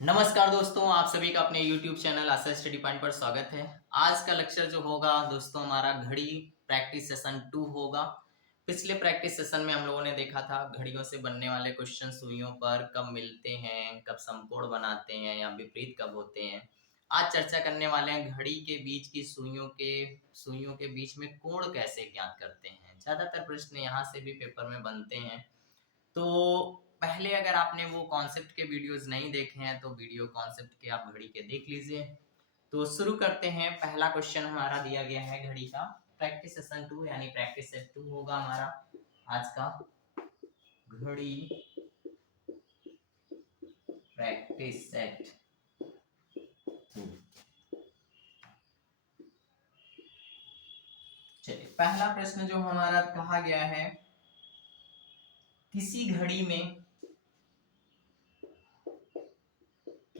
नमस्कार दोस्तों, आप सभी का अपने YouTube चैनल आशा स्टडी पॉइंट पर स्वागत है। आज का लेक्चर जो होगा दोस्तों हमारा घड़ी प्रैक्टिस सेशन 2 होगा। पिछले प्रैक्टिस सेशन में हम लोगों ने देखा था घड़ियों से बनने वाले क्वेश्चन सुइयों पर कब मिलते हैं, कब समकोण बनाते हैं या विपरीत कब होते हैं। आज चर्चा करने वाले हैं घड़ी के बीच की सुइयों के बीच में कोण कैसे ज्ञात करते हैं। ज्यादातर प्रश्न यहाँ से भी पेपर में बनते हैं। तो पहले अगर आपने वो कॉन्सेप्ट के वीडियोस नहीं देखे हैं तो वीडियो कॉन्सेप्ट के आप घड़ी के देख लीजिए। तो शुरू करते हैं। पहला क्वेश्चन हमारा दिया गया है घड़ी का प्रैक्टिस सेशन 2 यानी प्रैक्टिस सेट 2 होगा हमारा आज का घड़ी प्रैक्टिस सेट 2। चलिए, पहला प्रश्न जो हमारा कहा गया है, किसी घड़ी में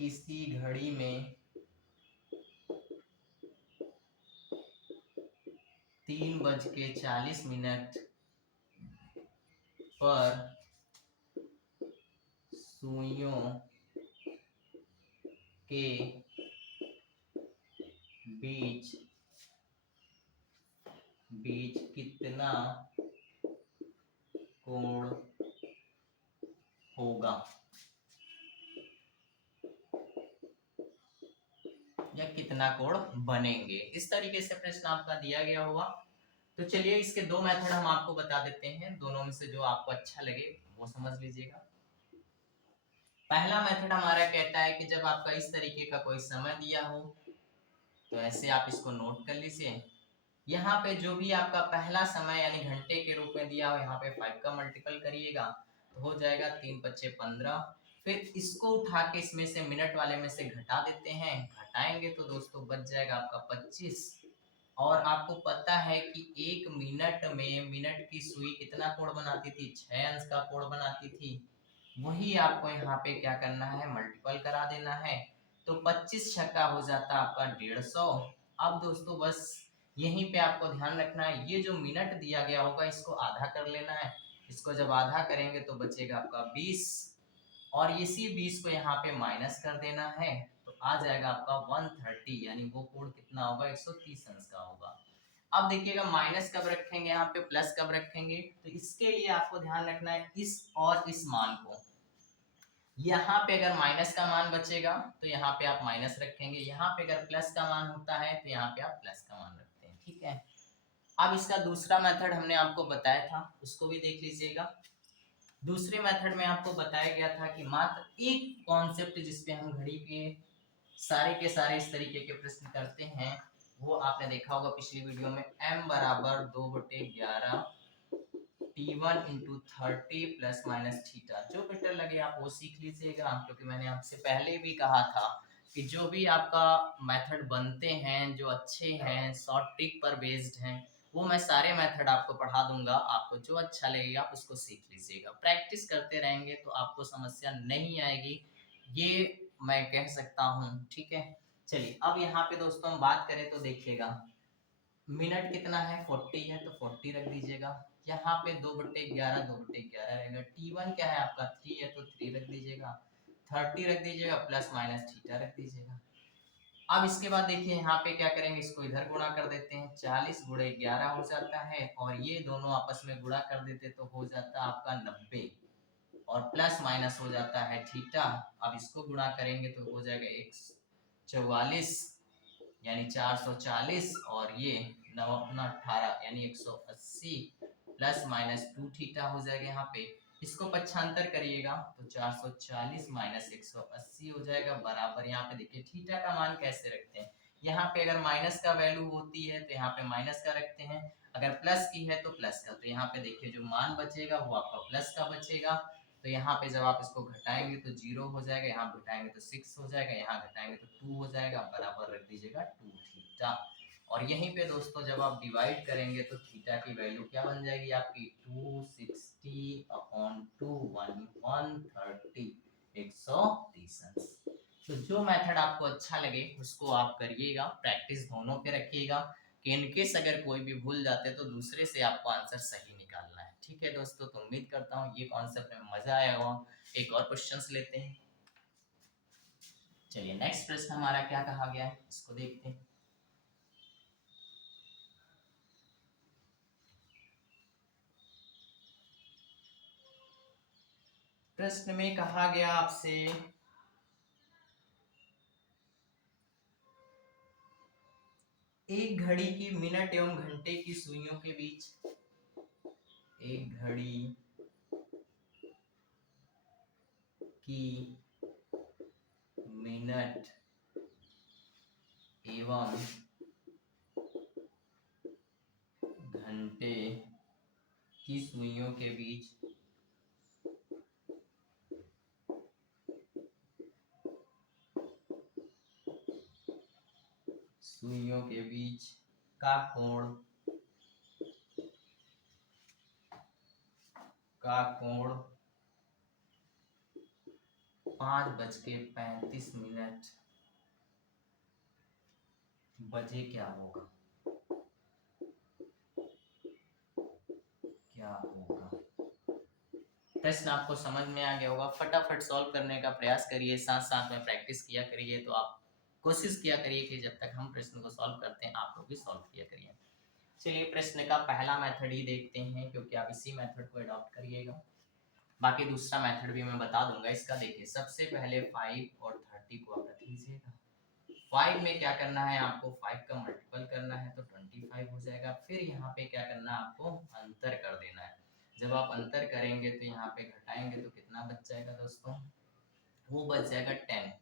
3:40 पर सुइयों के बीच कितना कोण होगा या कितना कोण बनेंगे। इस तरीके से प्रश्न आपका दिया गया होगा। तो चलिए इसके दो मेथड हम आपको बता देते हैं, दोनों में से जो आपको अच्छा लगे वो समझ लीजिएगा। पहला मेथड हमारा कहता है कि जब आपका इस तरीके का कोई समय दिया हो तो ऐसे आप इसको नोट कर लीजिए। यहाँ पे जो भी आपका पहला समय यानी घंटे के रूप में दिया हो, यहाँ पे 5 का मल्टीपल करिएगा तो हो जाएगा 3×5 = 15। फिर इसको उठा के इसमें से मिनट वाले में से घटा देते हैं। घटाएंगे तो दोस्तों बच जाएगा आपका 25। और आपको पता है कि 1 मिनट में मिनट की सुई कितना कोण बनाती थी, 6 अंश का कोण बनाती थी। वही आपको यहाँ पे क्या करना है, मल्टीपल करा देना है। तो 25 छक्का हो जाता आपका 150। अब दोस्तों बस यहीं पे आपको ध्यान रखना है, ये जो मिनट दिया गया होगा इसको आधा कर लेना है। इसको जब आधा करेंगे तो बचेगा आपका 20 और इसी 20 को यहाँ पे माइनस कर देना है तो आ जाएगा आपका 130, यानी वो कोण कितना होगा, 130 अंश का होगा। अब देखिएगा माइनस कब रखेंगे, यहाँ पे प्लस कब रखेंगे, तो इसके लिए आपको ध्यान रखना है इस और इस मान को। यहाँ पे अगर माइनस का मान बचेगा तो यहाँ पे आप माइनस रखेंगे, यहाँ पे अगर प्लस का मान होता है तो यहाँ पे आप प्लस का मान रखते हैं। ठीक है, अब इसका दूसरा मेथड हमने आपको बताया था, उसको भी देख लीजिएगा। दूसरे मेथड में आपको बताया गया था कि मात्र एक कॉन्सेप्ट जिसपे हम घड़ी के सारे इस तरीके के प्रश्न करते हैं, वो आपने देखा होगा पिछली वीडियो में, m बराबर 2/11 T1 × 30 प्लस माइनस थीटा। जो बेटर लगे आप वो सीख लीजिएगा, क्योंकि मैंने आपसे पहले भी कहा था कि जो भी आपका मेथड बनते हैं जो अच्छे हैं, शॉर्ट ट्रिक पर बेस्ड हैं, वो मैं सारे मेथड आपको पढ़ा दूंगा। आपको जो अच्छा लगेगा उसको सीख लीजिएगा। प्रैक्टिस करते रहेंगे तो आपको समस्या नहीं आएगी, ये मैं कह सकता हूँ। ठीक है, चलिए अब यहाँ पे दोस्तों हम बात करें तो देखिएगा मिनट कितना है, 40 है तो 40 रख दीजिएगा। यहाँ पे 2/11 2/11 रहेगा। T1 क्या है आपका, 3 है तो 3 रख दीजिएगा। 30 रख दीजिएगा, प्लस माइनस थीटा रख दीजिएगा। अब इसके बाद देखिए यहाँ पे क्या करेंगे, इसको इधर गुणा कर देते हैं, 40×11 हो जाता है और ये दोनों आपस में गुणा कर देते तो हो जाता आपका 90 और प्लस माइनस हो जाता है थीटा। अब इसको गुणा करेंगे तो हो जाएगा 144 यानी 440 और ये 9×18 यानी 180 प्लस माइनस 2 थीटा हो जाएगा। यहाँ पे इसको पक्षांतर करिएगा तो 440 माइनस 180 हो जाएगा बराबर। यहाँ पे देखिए थीटा का मान कैसे रखते हैं, यहाँ पे अगर माइनस का वैल्यू होती है तो यहाँ पे माइनस का रखते हैं, अगर प्लस की है तो प्लस का। तो यहाँ पे देखिए जो मान बचेगा वो आपका प्लस का बचेगा। तो यहाँ पे जब आप इसको घटाएंगे तो 0 हो जाएगा, यहाँ घटाएंगे तो 6 हो जाएगा, यहाँ घटाएंगे तो 2 हो जाएगा, बराबर रख दीजिएगा 2 थीटा। और यहीं पे दोस्तों जब आप डिवाइड करेंगे तो थीटा की वैल्यू क्या बन जाएगी आपकी, 260/2 130 130 अंश। तो जो मेथड आपको अच्छा लगे उसको आप करिएगा, प्रैक्टिस दोनों पे रखिएगा कि इनकेस अगर कोई भी भूल जाते तो दूसरे से आपको आंसर सही निकालना है। ठीक है दोस्तों, तो उम्मीद करता हूँ ये कॉन्सेप्ट में मजा आया होगा। एक और क्वेश्चंस लेते हैं। चलिए नेक्स्ट प्रश्न हमारा क्या कहा गया है इसको देखते हैं। प्रश्न में कहा गया आपसे एक घड़ी की मिनट एवं घंटे की सुइयों के बीच, एक घड़ी की मिनट एवं घंटे की सुइयों के बीच सुइयों के बीच का कोण 5:35 बजे क्या होगा, क्या होगा। प्रश्न आपको समझ में आ गया होगा, फटाफट सॉल्व करने का प्रयास करिए, साथ साथ में प्रैक्टिस किया करिए। तो आप कोशिश किया करिए कि जब तक हम प्रश्न को सॉल्व करते हैं आप लोग भी सॉल्व किया करिए। चलिए प्रश्न का पहला मेथड ही देखते हैं, क्योंकि आप इसी मेथड को अडॉप्ट करिएगा। बाकी दूसरा मेथड भी मैं बता दूंगा इसका। देखिए सबसे पहले 5 और 30 को आप रख लीजिएगा। 5 में क्या करना है आपको, 5 का मल्टीपल करना है तो 25 हो जाएगा। फिर यहाँ पे क्या करना है आपको, अंतर कर देना है। जब आप अंतर करेंगे तो यहाँ पे घटाएंगे तो कितना बच जाएगा दोस्तों, वो बच जाएगा 10।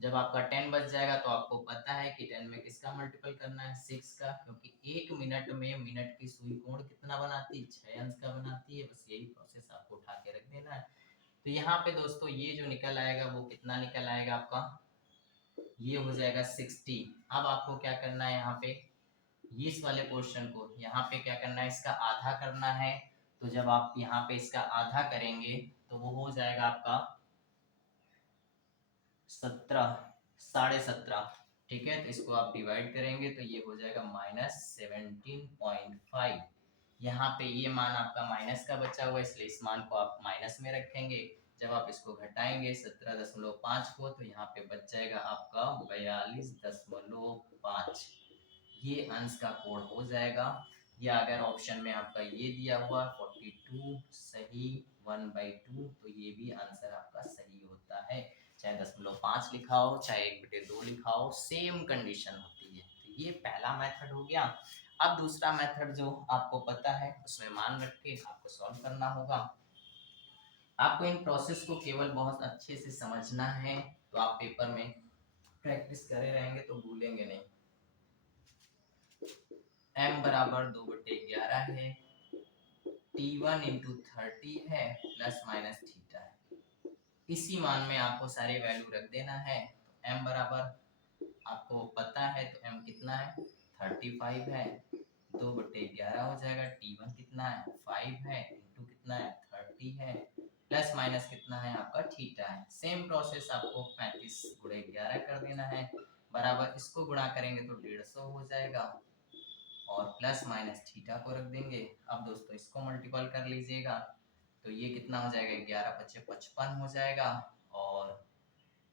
जब आपका 10 बच जाएगा तो आपको पता है कि 10 में किसका मल्टीपल करना है, 6 का, क्योंकि एक मिनट में मिनट की सुई कोण कितना बनाती है, 6 अंश का बनाती है। बस यही प्रोसेस आपको उठा के रख देना है। तो यहाँ पे दोस्तों ये जो निकल आएगा वो कितना निकल आएगा आपका, ये हो जाएगा 60। अब आपको क्या करना है, यहाँ पे इस वाले पोर्शन को यहाँ पे क्या करना है, इसका आधा करना है। तो जब आप यहाँ पे इसका आधा करेंगे तो वो हो जाएगा आपका 17, 17.5। ठीक है, तो इसको आप डिवाइड करेंगे तो ये हो जाएगा -17.5। यहाँ पे ये मान आपका माइनस का बचा हुआ है, इसलिए इस मान को आप माइनस में रखेंगे। जब आप इसको घटाएंगे 17.5 को तो यहाँ पे बच जाएगा आपका 42.5। ये अंश का कोण हो जाएगा। या अगर ऑप्शन में आपका ये दिया हुआ 42 सही 1/2, तो ये भी आंसर आपका सही होता है। चाहे 0.5 लिखा हो चाहे 1/2 लिखा हो, सेम कंडीशन होती है। तो ये पहला मेथड हो गया। अब दूसरा मेथड जो आपको पता है उसमें मान रख के आपको सॉल्व करना होगा। आपको इन प्रोसेस को केवल बहुत अच्छे से समझना है, तो आप पेपर में प्रैक्टिस करे रहेंगे तो भूलेंगे नहीं। m बराबर 2/11 है, t1 इंटू 30 है, प्लस माइनस थीटा है। इसी मान में आपको सारे वैल्यू रख देना है। तो m बराबर आपको पता है, तो m कितना है 35 है, 2/11 हो जाएगा। t1 कितना है 5 है, इंटू कितना है 30 है, प्लस माइनस कितना है आपका थीटा है। सेम प्रोसेस आपको 35×11 कर देना है, बराबर इसको गुणा करेंगे तो 150 हो जाएगा, और प्लस माइनस थीटा को रख देंगे। अब दोस्तों इसको मल्टीपल कर लीजिएगा तो ये कितना हो जाएगा, 11×5 = 55 हो जाएगा, और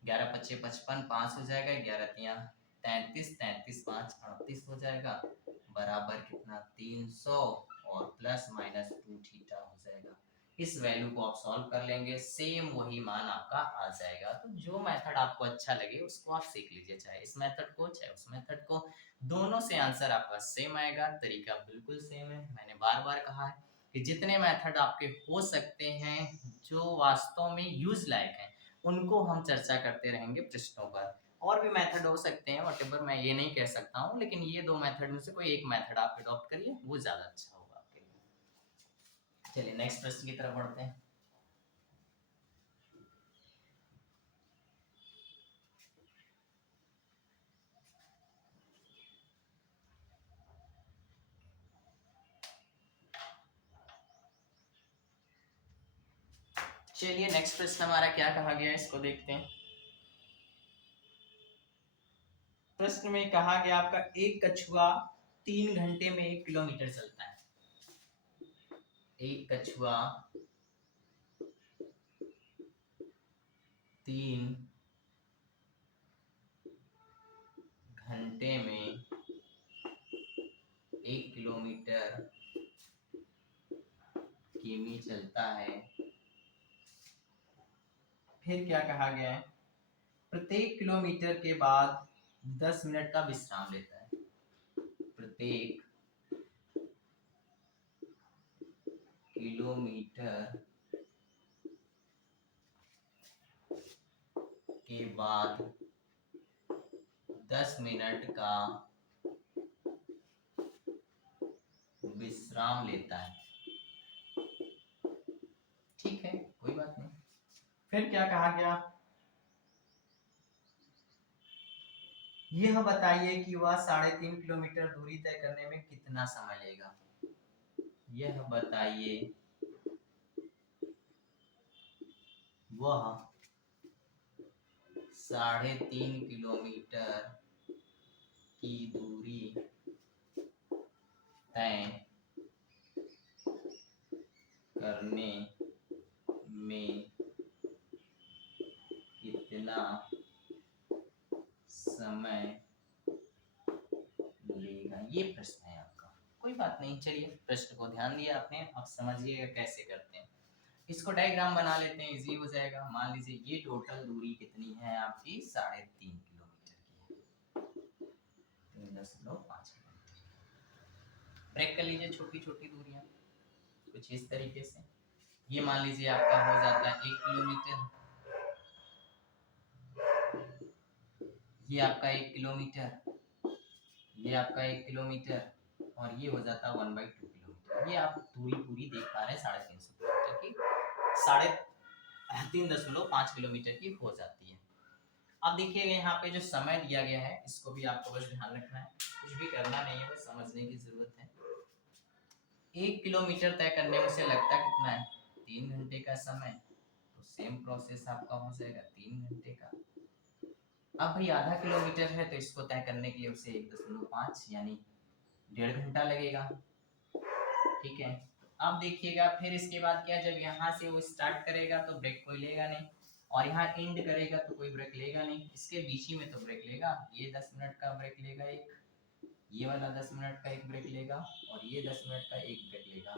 11×5 = 55, 5 हो जाएगा, 11×3 = 33, 33×5 = 38 हो जाएगा, बराबर कितना 300, और प्लस माइनस 2 थीटा हो जाएगा। इस वैल्यू को आप सॉल्व कर लेंगे, सेम वही मान आपका आ जाएगा। तो जो मेथड आपको अच्छा लगे उसको आप सीख लीजिए, चाहे इस मेथड को चाहे उस मेथड को, दोनों से आंसर आपका सेम आएगा। तरीका बिल्कुल सेम है। मैंने बार बार कहा है कि जितने मेथड आपके हो सकते हैं जो वास्तव में यूज लायक हैं उनको हम चर्चा करते रहेंगे प्रश्नों पर। और भी मेथड हो सकते हैं व्हाटएवर, मैं ये नहीं कह सकता हूँ, लेकिन ये दो मेथड में से कोई एक मेथड आप अडॉप्ट करिए, वो ज्यादा अच्छा होगा आपके लिए। चलिए नेक्स्ट प्रश्न की तरफ बढ़ते हैं। चलिए नेक्स्ट प्रश्न हमारा क्या कहा गया है इसको देखते हैं। प्रश्न में कहा गया आपका एक कछुआ 3 घंटे में 1 किलोमीटर चलता है। एक कछुआ 3 घंटे में 1 किलोमीटर किमी चलता है। फिर क्या कहा गया है, प्रत्येक किलोमीटर के बाद 10 मिनट का विश्राम लेता है। प्रत्येक किलोमीटर के बाद 10 मिनट का विश्राम लेता है। ठीक है, कोई बात नहीं। फिर क्या कहा गया, यह बताइए कि वह 3.5 किलोमीटर दूरी तय करने में कितना समय लेगा। यह बताइए वह 3.5 किलोमीटर की दूरी तय करने में कितना समय लेगा, ये प्रश्न है आपका। कोई बात नहीं, चलिए प्रश्न को ध्यान दिया आपने, अब समझिएगा कैसे करते हैं। इसको डायग्राम बना लेते हैं, इजी हो जाएगा। मान लीजिए ये टोटल दूरी कितनी है आपकी, 3.5 किलोमीटर की है, 3.5 किलोमीटर। ब्रेक कर लीजिए छोटी छोटी दूरियां कुछ इस तरीके से। ये मान लीजिए आपका हो जाता है 1 किलोमीटर, ये आपका 1 किलोमीटर, ये आपका 1 किलोमीटर, और ये हो जाता है 1/2 किलोमीटर। ये आप दूरी पूरी देख पा रहे हैं 350 किलोमीटर की, 3.5 किलोमीटर की हो जाती है। अब देखिएगा यहाँ पे जो समय दिया गया है, इसको भी आपको बस ध्यान रखना है, कुछ भी करना नहीं है, बस समझने की जरूरत है। 1 किलोमीटर तय करने में से लगता कितना है, 3 घंटे का समय। तो सेम प्रोसेस आपका हो जाएगा 3 घंटे का। अब भाई आधा किलोमीटर है तो इसको तय करने के लिए उसे 1.5 यानी 1.5 घंटा लगेगा। ठीक है, अब देखिएगा फिर इसके बाद क्या, जब यहाँ से वो स्टार्ट करेगा तो ब्रेक कोई लेगा नहीं, और यहाँ एंड करेगा तो कोई ब्रेक लेगा नहीं, इसके बीच ही में तो ब्रेक लेगा। ये 10 मिनट का ब्रेक लेगा एक, ये वाला 10 मिनट का एक ब्रेक लेगा, और ये 10 मिनट का एक ब्रेक लेगा।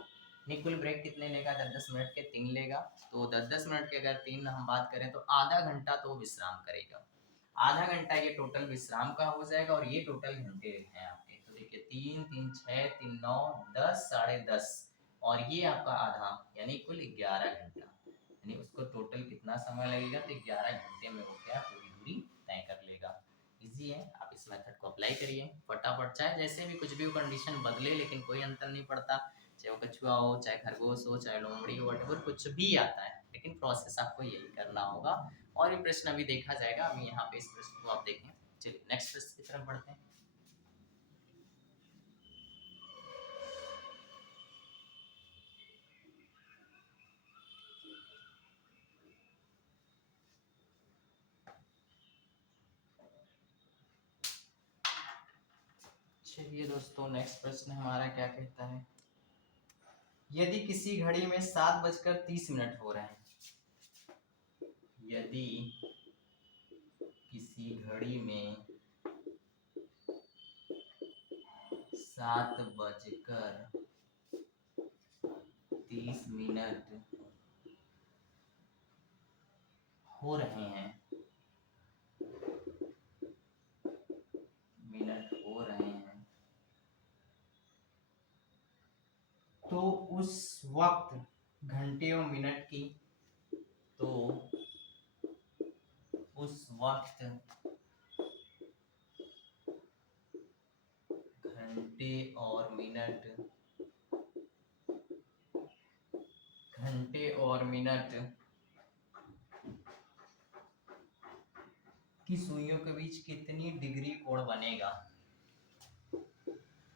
नहीं, कुल ब्रेक कितने लेगा, 10-10 मिनट के 3 लेगा। तो 10-10 मिनट के अगर 3 हम बात करें तो आधा घंटा तो विश्राम करेगा। आधा घंटा ये टोटल विश्राम का हो जाएगा, और ये टोटल घंटे हैं आपके। तो देखिए 3 3 6 3 9 10 10:30, और ये आपका आधा यानी कुल 11 घंटा। यानी उसको टोटल कितना समय लगेगा, तो 11 घंटे में वो क्या पूरी दूरी तय कर लेगा। इजी है, आप इस मेथड को अप्लाई करिए फटाफट। चाहे जैसे भी कुछ भी कंडीशन बदले, लेकिन कोई अंतर नहीं पड़ता, चाहे वो कछुआ हो, चाहे खरगोश हो, चाहे लोमड़ी हो, वटेवर कुछ भी आता है, लेकिन प्रोसेस आपको यही करना होगा। और ये प्रश्न अभी देखा जाएगा, अभी यहाँ पे इस प्रश्न को आप देखें। चलिए नेक्स्ट प्रश्न की तरफ बढ़ते हैं। चलिए दोस्तों, नेक्स्ट प्रश्न हमारा क्या कहता है, यदि किसी घड़ी में 7:30 हो रहे हैं, यदि किसी घड़ी में 7:30 हो रहे हैं, तो उस वक्त घंटे और मिनट की, तो उस वक्त घंटे और मिनट की सुइयों के बीच कितनी डिग्री कोण बनेगा।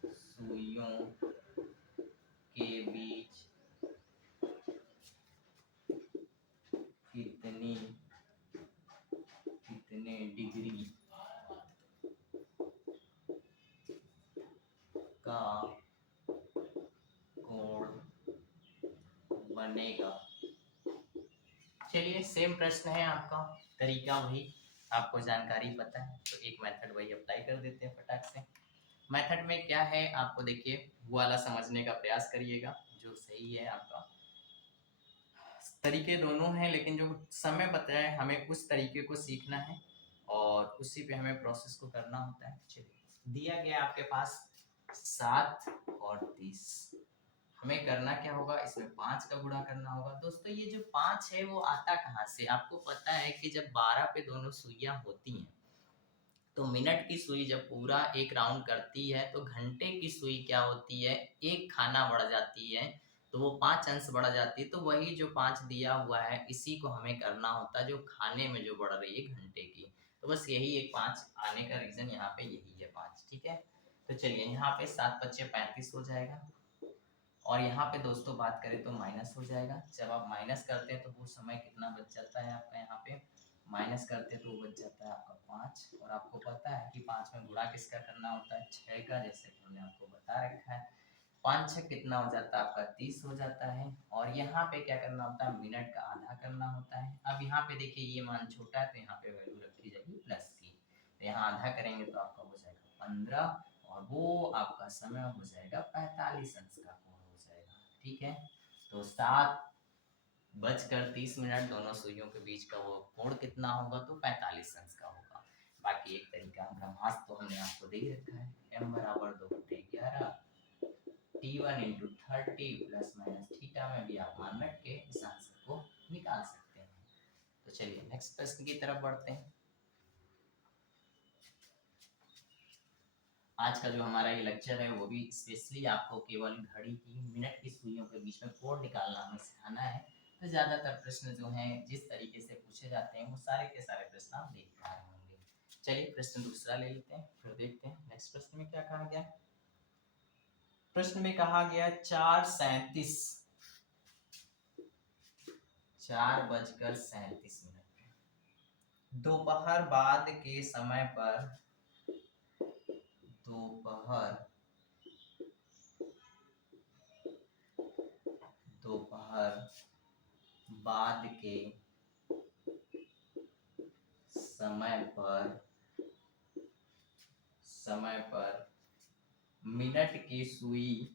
सुइयों के बीच कितने डिग्री का कोण बनेगा। चलिए सेम प्रश्न है आपका, तरीका वही, आपको जानकारी पता है तो एक एक मेथड वही अप्लाई कर देते हैं फटाक से। मेथड में क्या है आपको देखिए वो वाला समझने का प्रयास करिएगा जो सही है आपका। तरीके दोनों हैं लेकिन जो समय बताया हमें उस तरीके को सीखना है और उसी पे हमें प्रोसेस को करना होता है। चलिए दिया गया आपके पास 7 और 30, हमें करना क्या होगा, इसमें 5 का गुणा करना होगा। दोस्तों ये जो 5 है वो आता कहाँ से, आपको पता है कि जब 12 पे दोनों सुइयां होती हैं तो मिनट की सुई जब पूरा एक राउंड करती है तो घंटे की सुई क्या होती है, एक खाना बढ़ जाती है तो वो 5 अंश बढ़ जाती है। तो वही जो 5 दिया हुआ है इसी को हमें करना होता है जो खाने में जो बढ़ रही है घंटे की। तो बस यही एक 5 आने का रीजन यहाँ पे यही है 5। ठीक है तो चलिए यहाँ पे 7 बच्चे 35 हो जाएगा और यहाँ पे दोस्तों बात करें तो माइनस हो जाएगा। जब आप माइनस करते हैं तो वो समय कितना बच जाता है आपका, यहाँ पे माइनस करते हैं तो बच जाता है आपका 5। और आपको पता है कि 5 में गुणा किसका करना होता है, 6 का, जैसे कि हमने आपको बता रखा है। 5 6 कितना हो जाता है आपका 30 हो जाता है। और यहाँ पे क्या करना होता है, मिनट का आधा करना होता है। अब यहाँ पे देखिए ये मान छोटा है तो यहाँ पे वैल्यू रखी जाएगी प्लस की, तो यहाँ आधा करेंगे तो आपका हो जाएगा 15 और वो आपका समय हो जाएगा 45 अंश का कोण हो जाएगा। ठीक है तो 7:30 दोनों सुइयों के बीच का वो कोण कितना होगा, तो 45 अंश का होगा। बाकी एक तरीका ब्रह्मास्त्र तो हमने आपको दे रखा है, m बराबर 2/11 T1 into 30 plus minus theta में भी आप मान रख के इस आंसर को निकाल सकते हैं। तो चलिए नेक्स्ट प्रश्न की तरफ बढ़ते हैं। आज का जो हमारा ये लेक्चर है वो भी स्पेशली आपको केवल घड़ी की मिनट की सुइयों के बीच में कोण निकालना हमें सिखाना है। तो ज़्यादातर प्रश्न जो हैं जिस तरीके से पूछे जाते हैं वो सारे के सारे प्रश्न आप देख पा रहे होंगे। चलिए प्रश्न दूसरा ले लेते हैं फिर देखते हैं नेक्स्ट प्रश्न में क्या कहा गया। प्रश्न में कहा गया 4:37 दोपहर बाद के समय पर दोपहर बाद के समय पर मिनट की सुई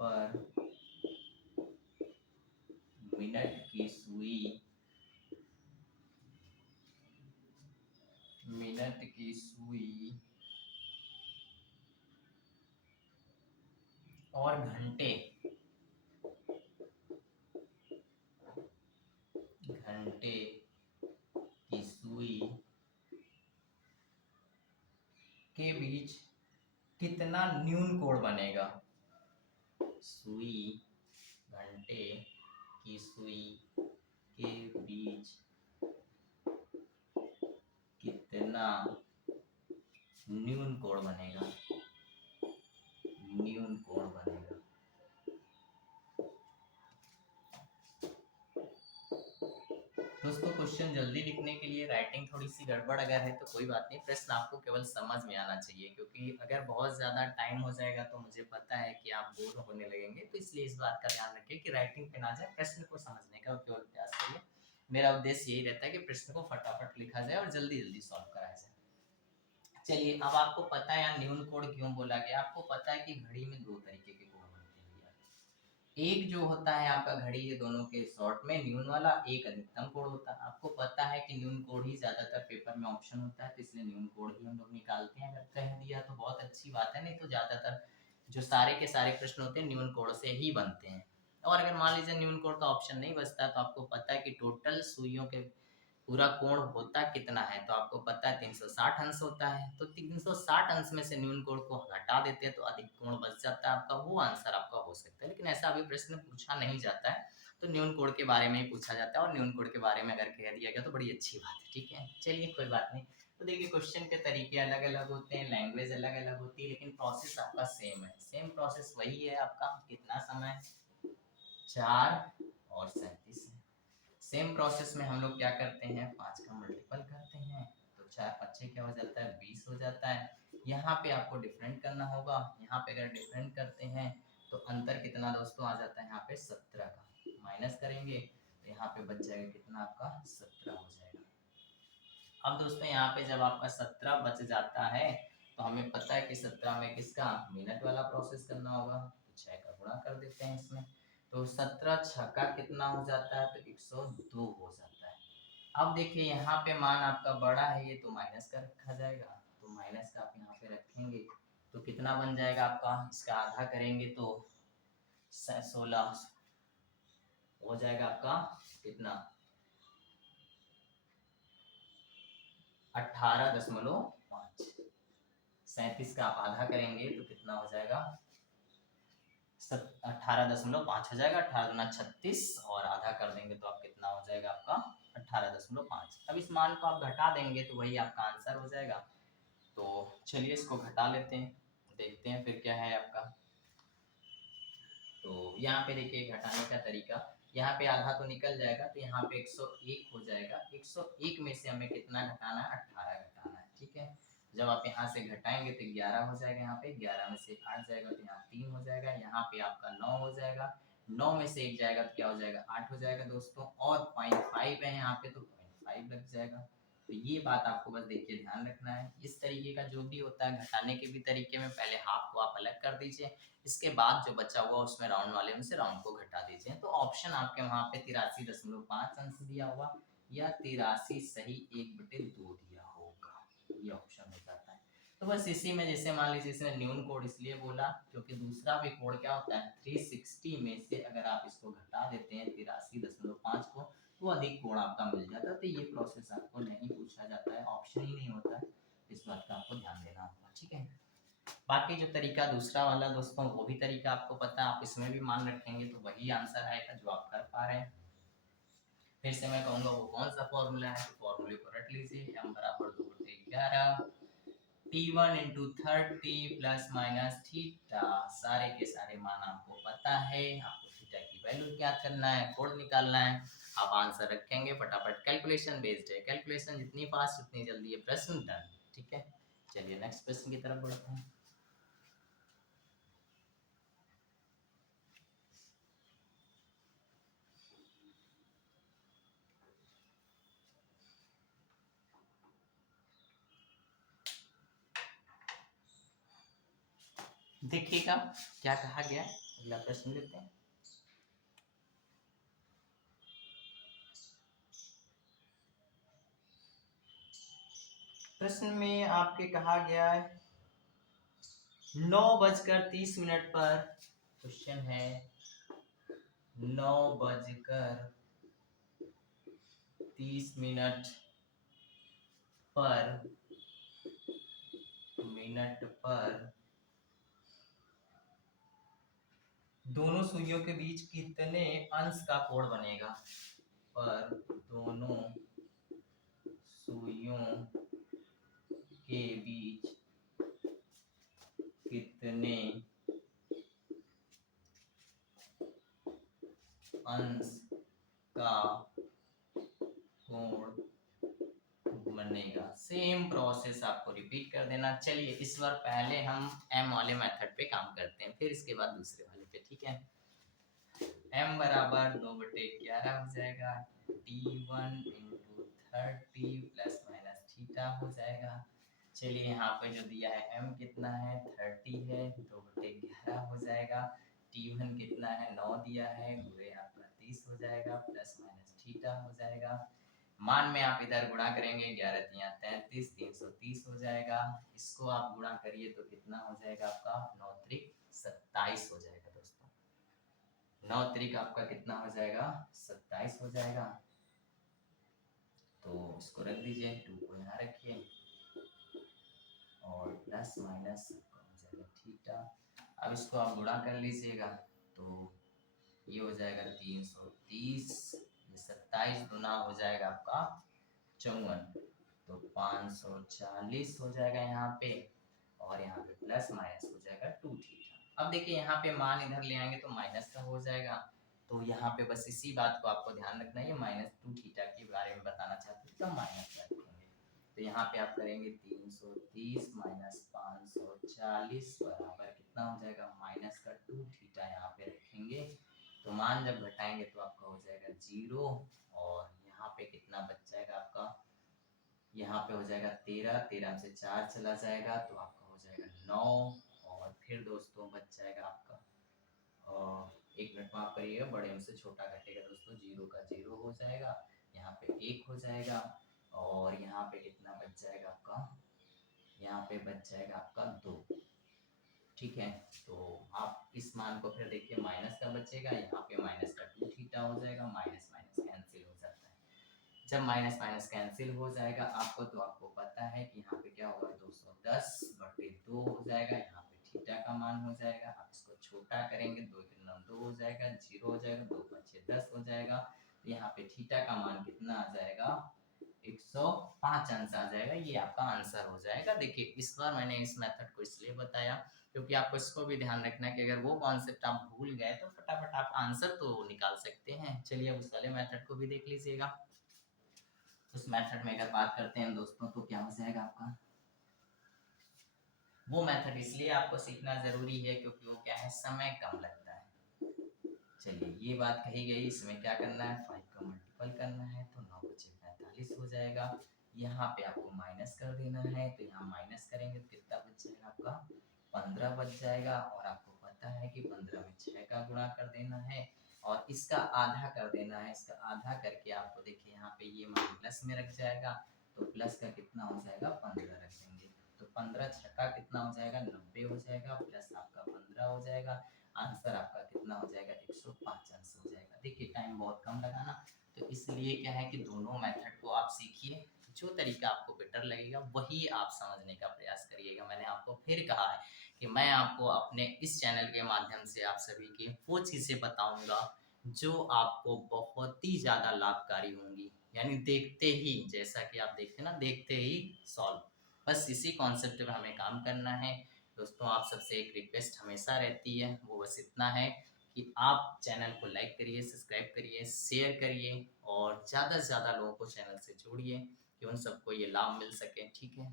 और घंटे की सुई के बीच कितना न्यून कोण बनेगा। घंटे की सुई के बीच कितना न्यून कोण बनेगा। दोस्तों क्वेश्चन जल्दी लिखने के लिए राइटिंग थोड़ी सी गड़बड़ अगर है तो कोई बात नहीं, प्रश्न आपको केवल समझ में आना चाहिए, क्योंकि अगर बहुत ज़्यादा टाइम हो जाएगा तो मुझे पता है कि आप बोर होने लगेंगे। तो इसलिए इस बात का ध्यान रखिए कि राइटिंग पे ना जाए, प्रश्न को समझने का केवल प्रयास करिए। मेरा उद्देश्य यही रहता है कि प्रश्न को फटाफट लिखा जाए और जल्दी जल्दी सॉल्व कराया जाए। चलिए अब आपको पता है यहाँ न्यून कोण क्यों बोला गया। आपको पता है कि घड़ी में दो तरीके के कोण बनते हैं। एक जो होता है आपका घड़ी के दोनों के शॉर्ट में न्यून वाला, एक अधिकतम कोण होता है। आपको पता है कि न्यून कोण ही ज्यादातर पेपर में ऑप्शन होता है, तो इसलिए न्यून कोण ही हम लोग निकालते हैं। अगर कह दिया तो बहुत अच्छी बात है, नहीं तो ज्यादातर जो सारे के सारे प्रश्न होते हैं न्यून कोण से ही बनते हैं। और अगर मान लीजिए न्यून कोण का ऑप्शन नहीं बचता तो आपको पता है कि टोटल सुइयों के पूरा कोण होता कितना है, तो आपको पता है 360 अंश होता है। तो 360 अंश में से न्यून कोण को हटा देते हैं तो अधिक कोण बच जाता है आपका, वो आंसर आपका हो सकता है। लेकिन ऐसा अभी प्रश्न पूछा नहीं जाता है, तो न्यून कोण के बारे में ही पूछा जाता है और न्यून कोण के बारे में अगर कह दिया गया तो बड़ी अच्छी बात है। ठीक है चलिए कोई बात नहीं। तो देखिए क्वेश्चन के तरीके अलग अलग होते हैं, लैंग्वेज अलग अलग होती है, लेकिन प्रोसेस आपका सेम है। सेम प्रोसेस वही है आपका, कितना समय 4:37 है। सेम प्रोसेस में हम लोग क्या करते हैं, 5 का मल्टीपल करते हैं तो 4×5 क्या हो जाता है 20 हो जाता है। यहाँ पे आपको डिफरेंट करना होगा, यहाँ पे अगर डिफरेंट करते हैं तो अंतर कितना दोस्तों आ जाता है यहाँ पे 17 का, माइनस करेंगे तो यहाँ पे बच जाएगा कितना आपका 17 हो जाएगा। अब दोस्तों यहाँ पे जब आपका 17 बच जाता है तो हमें पता है कि 17 में किसका मिनट वाला प्रोसेस करना होगा, तो 6 का गुणा कर देते हैं इसमें। तो 17 छक्का कितना हो जाता है, तो 102 हो जाता है। अब देखिए यहाँ पे मान आपका बड़ा है, ये तो माइनस का रखा जाएगा, तो माइनस का आप यहाँ पे रखेंगे तो कितना बन जाएगा आपका, इसका आधा करेंगे तो 16 हो जाएगा आपका कितना, 18.5। 37 का आप आधा करेंगे तो कितना हो जाएगा, 18.5 हो जाएगा। 18×36 और आधा कर देंगे तो आप कितना हो जाएगा आपका 18.5। अब इस मान को आप घटा देंगे तो वही आपका आंसर हो जाएगा। तो चलिए इसको घटा लेते हैं, देखते हैं फिर क्या है आपका। तो यहाँ पे देखिए घटाने का तरीका, यहाँ पे आधा तो निकल जाएगा तो यहाँ पे 101 हो जाएगा। 101 में से हमें कितना घटाना है, 18 घटाना है, ठीक है। जब आप यहाँ से घटाएंगे तो 11 हो जाएगा, यहाँ पे 11 में से 8 जाएगा तो यहाँ 3 हो जाएगा, यहाँ पे आपका 9 हो जाएगा, 9 में से 1 जाएगा तो क्या हो जाएगा, 8 हो जाएगा दोस्तों। और 0.5 है यहाँ पे तो 0.5 लग जाएगा। तो ये बात आपको बस देखिए ध्यान रखना है। इस तरीके का जो भी होता है घटाने के भी तरीके में, पहले हाफ को आप अलग कर दीजिए, इसके बाद जो बचा हुआ उसमें राउंड वाले में से राउंड को घटा दीजिए। तो ऑप्शन आपके वहां पे 83.5 अंश दिया हुआ या 83 सही 1/2 दिया होगा, ये ऑप्शन हो जाता है। तो बस इसी में जैसे मान लीजिए इसमें न्यून कोड इसलिए बोला क्योंकि दूसरा भी कोड क्या होता है, 360 में से अगर आप इसको घटा देते हैं 83.5 को तो अधिक कोण आपका मिल जाता है। तो ये प्रोसेस आपको नहीं पूछा जाता है, ऑप्शन ही नहीं होता है, इस बात का आपको ध्यान देना होगा, ठीक है। बाकी जो तरीका दूसरा वाला दोस्तों वो भी तरीका आपको पता है, आप इसमें भी मान रखेंगे तो वही आंसर आएगा जो आप कर पा रहे हैं। फिर से मैं कहूंगा वो कौन सा फॉर्मूला है, फॉर्मूले को रट लीजिए, m बराबर 2/11 T1 into 30 plus minus theta, सारे के सारे मान आपको पता है, आपको थीटा की वैल्यू क्या करना है, कोड निकालना है, आप आंसर रखेंगे फटाफट। कैलकुलेशन बेस्ड है, कैलकुलेशन जितनी फास्ट उतनी जल्दी है, प्रश्न डन, ठीक है। चलिए नेक्स्ट प्रश्न की तरफ बढ़ते हैं। देखिएगा क्या कहा गया है, अगला प्रश्न लेते हैं। प्रश्न में आपके कहा गया है 9:30 पर, क्वेश्चन है 9:30 पर मिनट पर दोनों सुइयों के बीच कितने अंश का कोण बनेगा, पर दोनों सुइयों के बीच कितने अंश का कोण बनेगा। सेम प्रोसेस आपको रिपीट कर देना। चलिए इस बार पहले हम m वाले मेथड पे काम करते हैं, फिर इसके बाद दूसरे वाले पे, ठीक है। m बराबर 2/11 हो जाएगा, T1 into 30 plus minus theta हो जाएगा। चलिए यहाँ पे जो दिया है m कितना है 30 है, 2/11 हो जाएगा। T1 कितना है 9 दिया है, पूरे आपका 30 हो जाएगा, प्लस माइनस थीटा हो जाएगा। मान में आप इधर गुणा करेंगे, 11×3 = 33, 330 हो जाएगा। इसको आप गुणा करिए तो कितना हो जाएगा आपका 9×3 = 27 हो जाएगा दोस्तों। 9×3 आपका कितना हो जाएगा 27 हो जाएगा। तो इसको रख दीजिए, 2 को यहाँ रखिए और प्लस माइनस हो जाएगा थीटा। अब इसको आप गुणा कर लीजिएगा तो ये हो जाएगा 330, 27 गुना हो जाएगा आपका 54, तो 540 हो जाएगा यहाँ पे, और यहाँ पे प्लस माइनस हो जाएगा 2 थीटा। अब देखिए यहाँ पे मान इधर ले आएंगे तो माइनस का हो जाएगा, तो यहाँ पे बस इसी बात को आपको ध्यान रखना है, -2 थीटा के बारे में बताना चाहते थे तो माइनस रखेंगे। तो यहाँ पे आप करेंगे 330 माइनस 540 बराबर कितना हो जाएगा -2 थीटा, यहाँ पे रखेंगे तो मान जब घटाएंगे तो आपका हो जाएगा 0, और यहाँ पे कितना बच जाएगा आपका, यहाँ पे हो जाएगा 13, 13 से 4 चला जाएगा तो आपका हो जाएगा 9, और फिर दोस्तों बच जाएगा आपका 1 मिनट माफ करिएगा, बड़े में से छोटा घटेगा दोस्तों, 0 का 0 हो जाएगा, यहाँ पे 1 हो जाएगा, और यहाँ पे कितना बच जाएगा आपका, यहाँ पे बच जाएगा आपका 2। ठीक है, तो आप इस मान को फिर देखिए माइनस का बचेगा, यहाँ पे माइनस का 2 थीटा हो जाएगा, माइनस माइनस कैंसिल हो जाता है। जब माइनस माइनस कैंसिल हो जाएगा आपको, तो आपको पता है कि यहाँ पे क्या होगा, 210/2 हो जाएगा, यहाँ पे थीटा का मान हो जाएगा। आप इसको छोटा करेंगे, 2 के 9 2 हो जाएगा, 0 हो जाएगा, 2 5 6 10 हो जाएगा, तो यहाँ पे थीटा का मान कितना आ जाएगा, 105 अंश आ जाएगा। ये आपका आंसर हो जाएगा। देखिए इस बार मैंने इस मेथड को इसलिए बताया क्योंकि आपको इसको भी ध्यान रखना है कि अगर वो कॉन्सेप्ट आप भूल गए तो फटाफट आप आंसर तो निकाल सकते हैं। चलिए अब उस वाले मेथड को भी देख लीजिएगा। उस मेथड में अगर बात करते हैं दोस्तों, तो क्या हो जाएगा आपका, वो मेथड इसलिए आपको सीखना जरूरी है क्योंकि वो क्या है, समय कम लगता है। चलिए ये बात कही गई, इसमें क्या करना है, 5 का मल्टीपल करना है, तो 9 बचे 45 हो जाएगा। यहाँ पे आपको माइनस कर देना है, तो यहाँ माइनस करेंगे तो कितना बच जाएगा आपका, 15 बच जाएगा। और आपको पता है कि 15 में 6 का गुणा कर देना है और इसका आधा कर देना है। इसका आधा करके आपको देखिए यहाँ पे ये मान प्लस में रख जाएगा, तो प्लस का कितना हो जाएगा, 15 रख देंगे, तो 15 छक्का कितना हो जाएगा, 90 हो जाएगा, प्लस आपका 15 हो जाएगा। आंसर आपका कितना हो जाएगा, 105 आंसर हो जाएगा। देखिए टाइम बहुत कम लगा ना, तो इसलिए क्या है कि दोनों मेथड को आप सीखिए, जो तरीका आपको बेटर लगेगा वही आप समझने का प्रयास करिएगा। मैंने आपको फिर कहा है कि मैं आपको अपने इस चैनल के माध्यम से आप सभी की वो चीज़ें बताऊंगा जो आपको बहुत ही ज़्यादा लाभकारी होंगी, यानी देखते ही, जैसा कि आप देखते हैं ना, देखते ही सॉल्व, बस इसी कॉन्सेप्ट पे हमें काम करना है। दोस्तों आप सबसे एक रिक्वेस्ट हमेशा रहती है, वो बस इतना है कि आप चैनल को लाइक करिए, सब्सक्राइब करिए, शेयर करिए और ज़्यादा से ज़्यादा लोगों को चैनल से जोड़िए कि उन सबको ये लाभ मिल सके। ठीक है,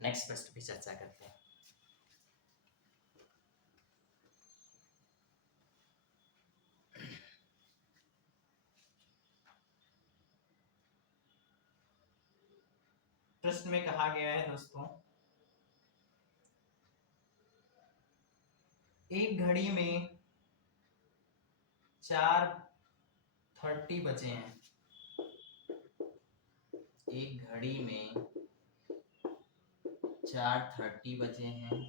नेक्स्ट प्रश्न पे चर्चा करते हैं। प्रश्न में कहा गया है दोस्तों, एक घड़ी में 4:30 बजे हैं। एक घड़ी में 4:30 बजे हैं।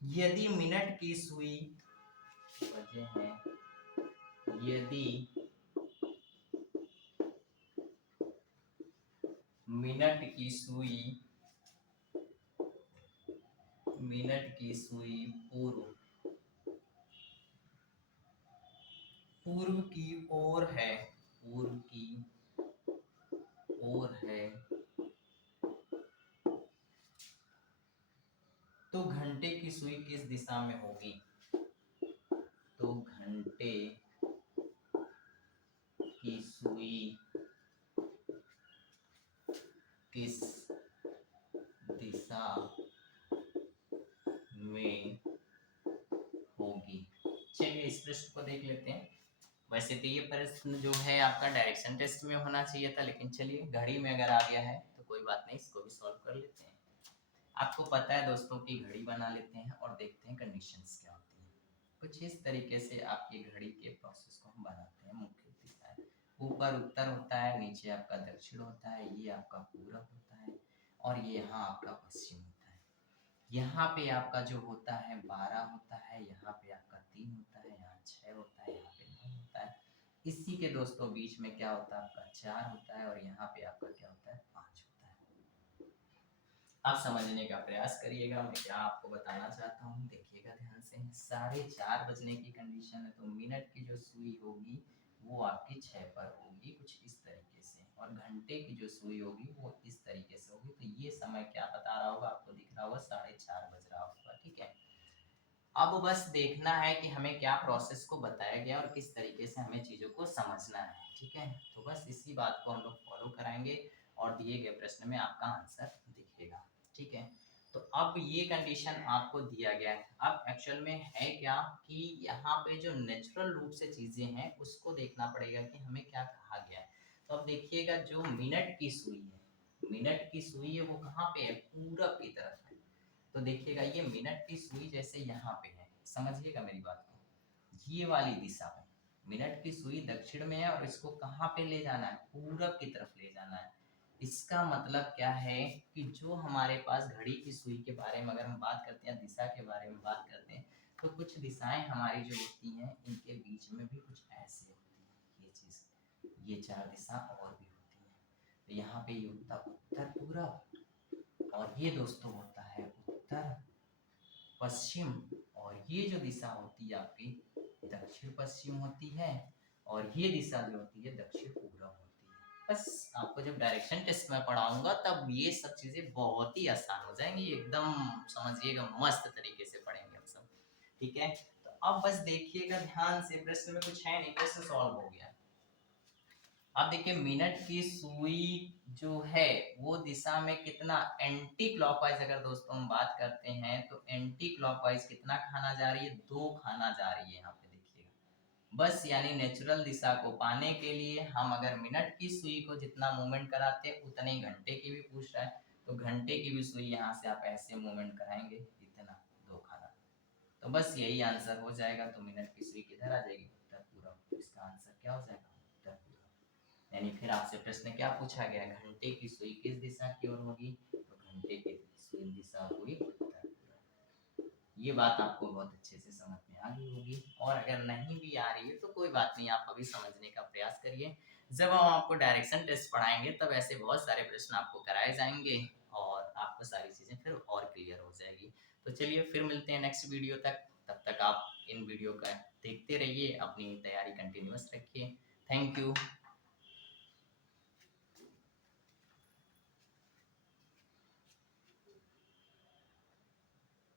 यदि मिनट की सुई बजे हैं, यदि मिनट की सुई, मिनट की सुई पूर्व की ओर है, पूर्व की ओर है, तो घंटे की सुई किस दिशा में होगी, तो घंटे की सुई किस दिशा में होगी। चलिए इस प्रश्न को देख लेते हैं। वैसे तो ये प्रश्न जो है आपका डायरेक्शन टेस्ट में होना चाहिए था, लेकिन चलिए घड़ी में अगर आ गया है तो कोई बात नहीं, इसको भी सॉल्व कर लेते हैं। आपको पता है दोस्तों कि घड़ी बना लेते हैं और देखते हैं कंडीशंस क्या होती है। कुछ इस तरीके से आपकी घड़ी के प्रोसेस को हम बनाते हैं। मुख्य दिशाएं, ऊपर उत्तर होता है, नीचे आपका दक्षिण होता है, ये आपका पूरब होता है और ये यहाँ आपका पश्चिम होता है। यहाँ पे आपका जो होता है 12 होता है, यहाँ पे आपका 3 होता है, यहाँ 6 होता है, यहाँ पे 9 होता है। इसी के दोस्तों बीच में क्या होता है, आपका 4 होता है और यहाँ पे आपका क्या होता है, 5 होता है। आप समझने का प्रयास करिएगा मैं क्या आपको बताना चाहता हूँ, देखिएगा ध्यान से। 4:30 बजने की कंडीशन है, तो मिनट की जो सुई होगी वो आपकी 6 पर होगी, कुछ इस तरीके से, और घंटे की जो सुई होगी वो इस तरीके से होगी। तो ये समय क्या बता रहा होगा, आपको दिख रहा होगा 4:30 बज रहा होगा। ठीक है, अब बस देखना है कि हमें क्या प्रोसेस को बताया गया और किस तरीके से हमें चीज़ों को समझना है। ठीक है, तो बस इसी बात को हम लोग फॉलो कराएंगे और दिए गए प्रश्न में आपका आंसर दिखेगा। ठीक है, तो अब ये कंडीशन आपको दिया गया है। अब एक्चुअल में है क्या कि यहाँ पे जो नेचुरल रूप से चीजें हैं उसको देखना पड़ेगा कि हमें क्या कहा गया है। तो अब देखिएगा जो मिनट की सुई है, मिनट की सुई है वो कहाँ पे है, पूरब की तरफ है। तो देखिएगा ये मिनट की सुई जैसे यहाँ पे है, समझिएगा मेरी बात को, ये वाली दिशा में मिनट की सुई दक्षिण में है और इसको कहाँ पे ले जाना है, पूरब की तरफ ले जाना है। इसका मतलब क्या है कि जो हमारे पास घड़ी की सुई के बारे में अगर हम बात करते हैं, दिशा के बारे में बात करते हैं, तो कुछ दिशाएं हमारी जो होती हैं इनके बीच में भी कुछ ऐसे होती है ये चीज, ये चार दिशा और भी होती है। तो यहाँ पे ये होता उत्तर पूरब और ये दोस्तों होता है उत्तर पश्चिम, और ये जो दिशा होती है आपकी दक्षिण पश्चिम होती है, और ये दिशा जो होती है दक्षिण पूरब होती है। बस आपको जब डायरेक्शन टेस्ट में पढ़ाऊंगा तब ये सब चीजें बहुत ही आसान हो जाएंगी, एकदम समझिएगा मस्त तरीके से पढ़ेंगे हम सब। ठीक है, तो अब बस देखिएगा ध्यान से, प्रश्न में कुछ है नहीं, प्रश्न सॉल्व हो गया। अब देखिए मिनट की सुई जो है वो दिशा में कितना एंटी क्लॉकवाइज, अगर दोस्तों हम बात करते हैं तो एंटी क्लॉकवाइज कितना खाना जा रही है, 2 खाना जा रही है यहाँ पे देखिएगा। बस यानी नेचुरल दिशा को पाने के लिए हम अगर मिनट की सुई को जितना मूवमेंट कराते हैं उतने ही घंटे की भी पूछ रहा है, तो घंटे की भी सुई यहाँ से आप ऐसे मूवमेंट कराएंगे इतना, 2 खाना। तो बस यही आंसर हो जाएगा। तो मिनट की सुई किधर आ जाएगी, उत्तर पूरब। इसका आंसर क्या हो जाएगा, उत्तर पूरब। यानी फिर आपसे प्रश्न क्या पूछा गया, घंटे की सुई किस दिशा की ओर होगी, तो घंटे की सुई दिशा हुई उत्तर पूरब। ये बात आपको बहुत अच्छे से समझ में आ गई होगी, और अगर नहीं भी आ रही है तो कोई बात नहीं, आप अभी समझने का प्रयास करिए। जब हम आपको डायरेक्शन टेस्ट पढ़ाएंगे तब ऐसे बहुत सारे प्रश्न आपको कराए जाएंगे और आपको सारी चीजें फिर और क्लियर हो जाएगी। तो चलिए फिर मिलते हैं नेक्स्ट वीडियो तक, तब तक आप इन वीडियो का देखते रहिए, अपनी तैयारी कंटिन्यूअस रखिए। Thank you.